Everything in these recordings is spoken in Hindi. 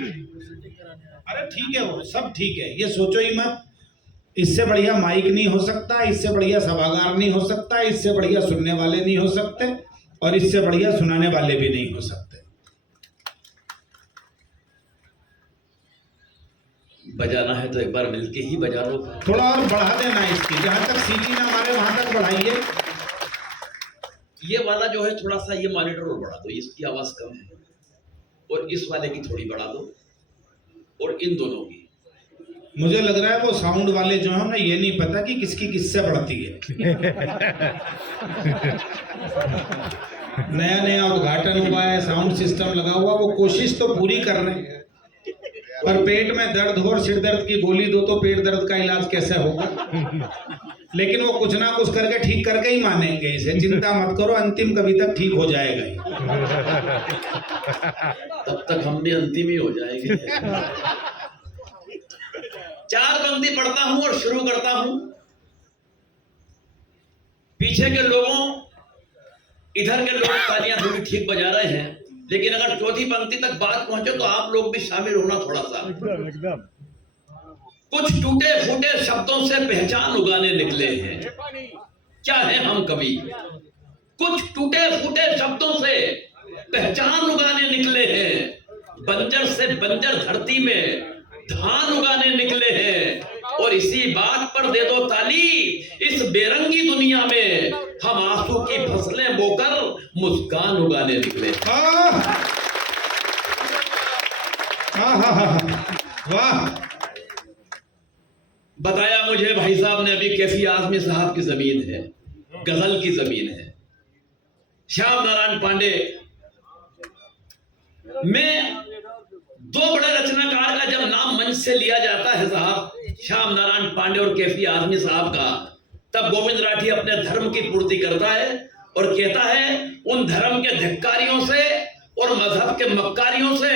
अरे ठीक है, वो सब ठीक है, ये सोचो ही मत। इससे बढ़िया माइक नहीं हो सकता, इससे बढ़िया सभागार नहीं हो सकता, इससे बढ़िया सुनने वाले नहीं हो सकते, और इससे बढ़िया सुनाने वाले भी नहीं हो सकते। बजाना है तो एक बार मिलके ही बजा लो। थोड़ा और बढ़ा देना इसकी, जहां तक सीटी ना मारे वहां तक बढ़ाइए। ये वाला जो है थोड़ा सा ये मॉनिटर और बढ़ा दो, इसकी आवाज कम है, और इस वाले की थोड़ी बढ़ा दो, और इन दोनों की। मुझे लग रहा है वो साउंड वाले जो है ना, ये नहीं पता कि किसकी किससे बढ़ती है। नया नया उद्घाटन हुआ है, साउंड सिस्टम लगा हुआ, वो कोशिश तो पूरी कर रहे हैं, पर पेट में दर्द हो और सिर दर्द की गोली दो तो पेट दर्द का इलाज कैसे होगा। लेकिन वो कुछ ना कुछ करके ठीक करके ही मानेंगे इसे, चिंता मत करो, अंतिम कभी तक ठीक हो जाएगा ही। तब तक हम भी अंतिम ही हो जाएंगे। 4 पंक्ति पढ़ता हूं और शुरू करता हूं। पीछे के लोगों, इधर के लोग तालियां थोड़ी ठीक बजा रहे हैं, लेकिन अगर चौथी पंक्ति तक बात पहुंचे तो आप लोग भी शामिल होना थोड़ा सा। एकदम। कुछ टूटे फूटे शब्दों से पहचान उगाने निकले हैं, क्या है हम कवि। कुछ टूटे फूटे शब्दों से पहचान उगाने निकले हैं, बंजर से बंजर धरती में धान उगाने निकले हैं, और इसी बात पर दे दो ताली, इस बेरंगी दुनिया में हम आंसू की फसलें बोकर मुस्कान उगाने निकले। वाह। बताया मुझे भाई साहब ने अभी कैफी आजमी साहब की जमीन है, गजल की जमीन है। श्याम नारायण पांडे में 2 बड़े रचनाकार का जब नाम मंच से लिया जाता है साहब, श्याम नारायण पांडे और कैफी आजमी साहब का, तब गोविंद राठी अपने धर्म की पूर्ति करता है और कहता है उन धर्म के धिक्कारियों से और मजहब के मक्कारियों से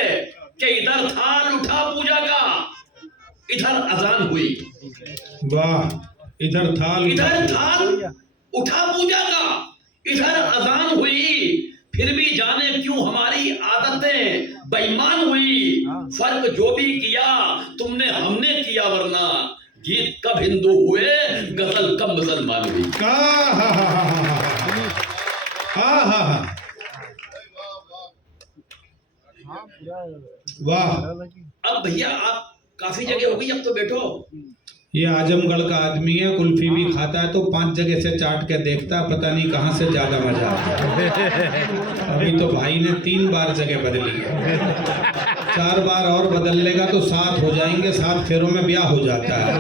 कि इधर थाल उठा पूजा का, इधर अजान हुई। वाह। इधर थाल उठा पूजा का, इधर अजान हुई, फिर भी जाने क्यों हमारी आदतें बेईमान हुई। फर्क जो भी किया तुमने हमने किया, वरना गीत कब हिंदू हुए, गजल कब मुसलमान हुई। वाह। अब भैया आप काफी जगह हो गई, अब तो बैठो। ये आजमगढ़ का आदमी है, कुल्फी भी खाता है तो 5 जगह से चाट के देखता है, पता नहीं कहां से ज्यादा मजा आता है। अभी तो भाई ने 3 बार जगह बदली है, 4 बार और बदल लेगा तो 7 हो जाएंगे, 7 फेरों में ब्याह हो जाता है।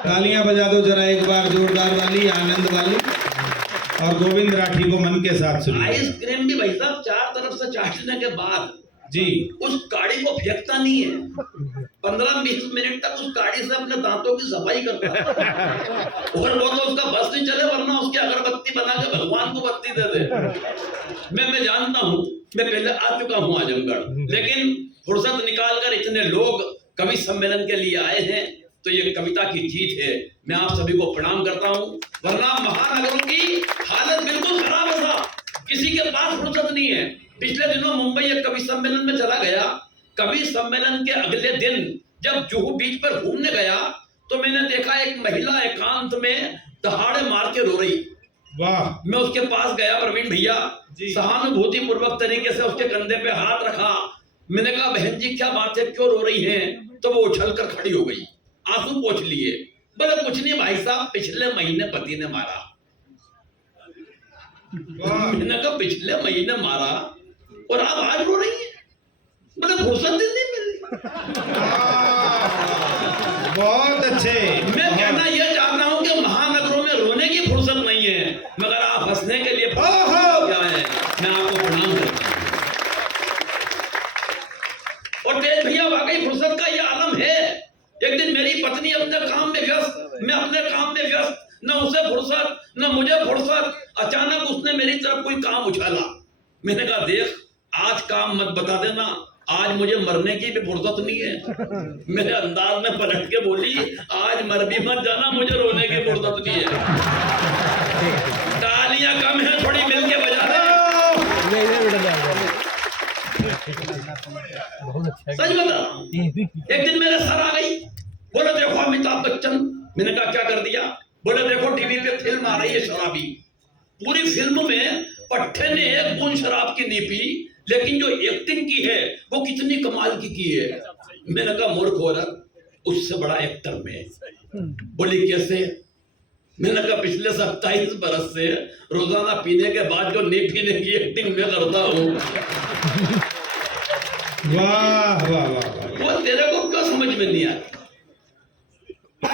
तालियां बजा दो जरा एक बार जोरदार वाली, आनंद वाली, और गोविंद राठी को मन के साथ सुनिए। आइसक्रीम भी भाई साहब 4 तरफ से चाटने के बाद जी उस काड़ी को फेंकता नहीं है, 15-20 मिनट तक उस काड़ी से अपने दांतों की सफाई करता है, और वो तो उसका बस नहीं चले, वरना उसकी अगरबत्ती बना के भगवान को बत्ती दे दे। मैं जानता हूँ, मैं पहले आ चुका हूँ आजमगढ़, लेकिन फुर्सत निकालकर इतने लोग कवि सम्मेलन के लिए आए हैं, तो ये कविता की जीत है। मैं आप सभी को प्रणाम करता हूँ, वरना महानगरों की हालत बिल्कुल खराब है साहब, किसी के पास फुर्सत नहीं है। पिछले दिनों मुंबई एक कवि सम्मेलन में चला गया, कवि सम्मेलन के अगले दिन जब जुहू बीच पर घूमने गया तो मैंने देखा एक महिला एकांत में दहाड़े मार के रो रही। वाह। मैं उसके पास गया, प्रवीण भैया, सहानुभूति पूर्वक तरीके से उसके कंधे पे हाथ रखा। मैंने कहा बहन जी क्या बात है, क्यों रो रही हैं? तो वो उछल कर खड़ी हो गई, आंसू पोंछ लिए। बोले कुछ नहीं भाई साहब, पिछले महीने पति ने मारा। मैंने कहा पिछले महीने मारा और आप आज रो रही हैं? मतलब फुर्सत नहीं मिली। बहुत अच्छे। मैं कहना यह चाहता हूं कि महानगरों में रोने की फुर्सत नहीं है, मगर आप हंसने के लिए क्या है। मैं आपको प्रणाम करता हूं। और तेज भैया वाकई फुर्सत का यह आलम है। एक दिन मेरी पत्नी अपने काम में व्यस्त, मैं अपने काम में व्यस्त, न उसे फुर्सत न मुझे फुर्सत। अचानक उसने मेरी तरफ कोई काम उछाला। मैंने कहा देख आज काम मत बता देना, आज मुझे मरने की भी फुर्सत नहीं है। मेरे अंदाज में पलट के बोली आज मर भी मत जाना, मुझे रोने की फुर्सत नहीं है। तालियां कम है, थोड़ी मिलके बजा दे। सच बता। एक दिन मेरे सर आ गई, बोले देखो अमिताभ बच्चन। मैंने कहा क्या कर दिया? बोले देखो टीवी पे फिल्म आ रही है शराबी, पूरी फिल्म में पट्टे ने एक बूंद शराब की नहीं पी, लेकिन जो एक्टिंग की है वो कितनी कमाल की है। मैंने कहा मूर्ख औरत, उससे बड़ा एक्टर में। बोली कैसे? मैंने कहा पिछले 27 बरस से रोजाना पीने के बाद जो नहीं पीने की एक्टिंग मैं करता हूँ। वाह वाह वाह। वो तेरे को क्यों समझ में नहीं आती?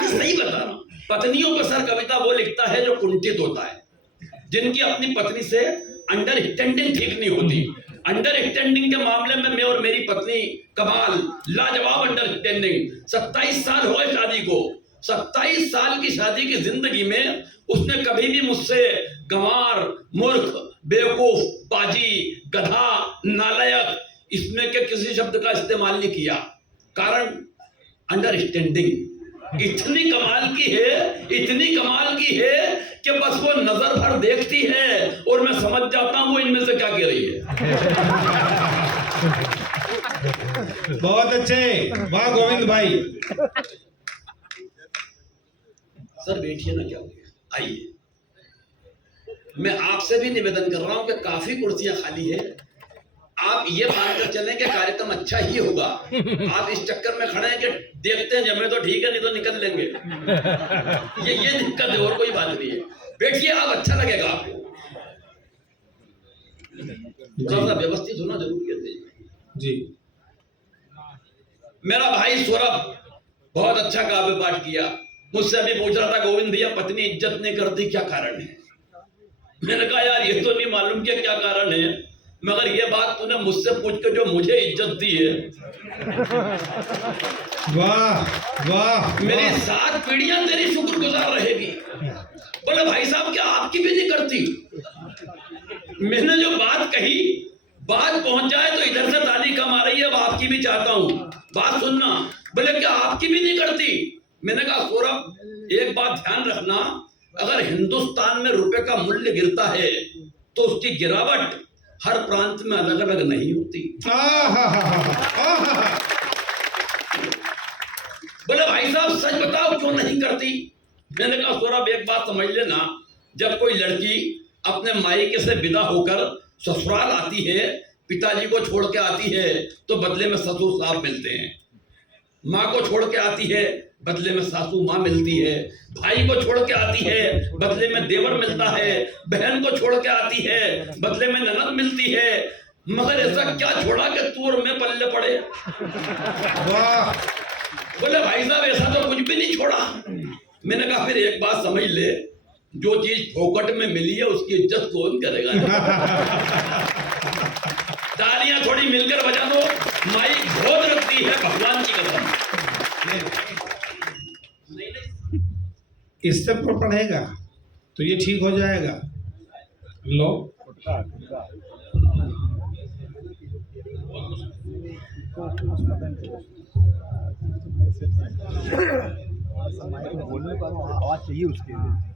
सही बता रहा हूं। पत्नियों पर सर कविता वो लिखता है जो कुंठित होता है, जिनकी अपनी पत्नी से अंडरस्टैंडिंग ठीक नहीं होती। अंडरस्टैंडिंग के मामले में मैं और मेरी पत्नी कमाल, लाजवाब अंडरस्टैंडिंग। 27 साल हो गए शादी को। 27 साल की शादी की जिंदगी में उसने कभी भी मुझसे गंवार, मूर्ख, बेवकूफ, बाजी, गधा, नालायक इसमें के किसी शब्द का इस्तेमाल नहीं किया। कारण अंडरस्टैंडिंग इतनी कमाल की है, इतनी कमाल की है कि बस वो नजर भर देखती है और मैं समझ जाता हूं वो इनमें से क्या कह रही है। बहुत अच्छे, वाह गोविंद भाई। सर बैठिए ना, क्या हो गया? आइए। मैं आपसे भी निवेदन कर रहा हूं कि काफी कुर्सियां खाली है, आप ये मानकर चलें कि कार्यक्रम अच्छा ही होगा। आप इस चक्कर में खड़े हैं कि देखते हैं जमे तो ठीक है, नहीं तो निकल लेंगे। ये दिक्कत है, और कोई बात नहीं है। बैठिए, आप अच्छा लगेगा आपको। थोड़ा सा व्यवस्थित होना जरूरी है जी। मेरा भाई सौरभ बहुत अच्छा काव्य पाठ किया। मुझसे अभी पूछ रहा था गोविंद भैया पत्नी इज्जत नहीं करती, क्या कारण है? मैंने कहा यार ये तो नहीं मालूम कि क्या कारण है, मगर ये बात तूने मुझसे पूछ के जो मुझे इज्जत दी है, वाह वाह। मेरी 7 पीढ़ियां तेरी शुक्रगुजार रहेगी। बोले भाई साहब क्या आपकी भी नहीं करती? मैंने जो बात कही, बात पहुंच जाए तो इधर से ताली कम आ रही है, अब आपकी भी चाहता हूं, बात सुनना। बोले क्या आपकी भी नहीं करती? मैंने कहा सौरभ एक बात ध्यान रखना, अगर हिंदुस्तान में रुपए का मूल्य गिरता है तो उसकी गिरावट हर प्रांत में अलग अलग नहीं होती। बोले भाई साहब सच बताओ क्यों नहीं करती? मैंने कहा सौरभ एक बात समझ लेना, जब कोई लड़की अपने मायके से विदा होकर ससुराल आती है, पिताजी को छोड़ के आती है तो बदले में ससुर साहब मिलते हैं। माँ को छोड़ के आती है, बदले में सासू माँ मिलती है। भाई को छोड़ के आती है, बदले में देवर मिलता है। बहन को छोड़ के आती है, बदले में ननद मिलती है। मगर ऐसा क्या छोड़ा कि तू और मैं पल्ले पड़े? वाह। बोले भाई साहब ऐसा तो कुछ भी नहीं छोड़ा। मैंने कहा फिर एक बात समझ ले, जो चीज फोकट में मिली है उसकी इज्जत कौन करेगा? तालियां थोड़ी मिलकर बजा दो, माई बहुत रखती है भगवान की कसम। इससे पढ़ेगा तो ये ठीक हो जाएगा। लो बोलने का आवाज चाहिए उसके लिए।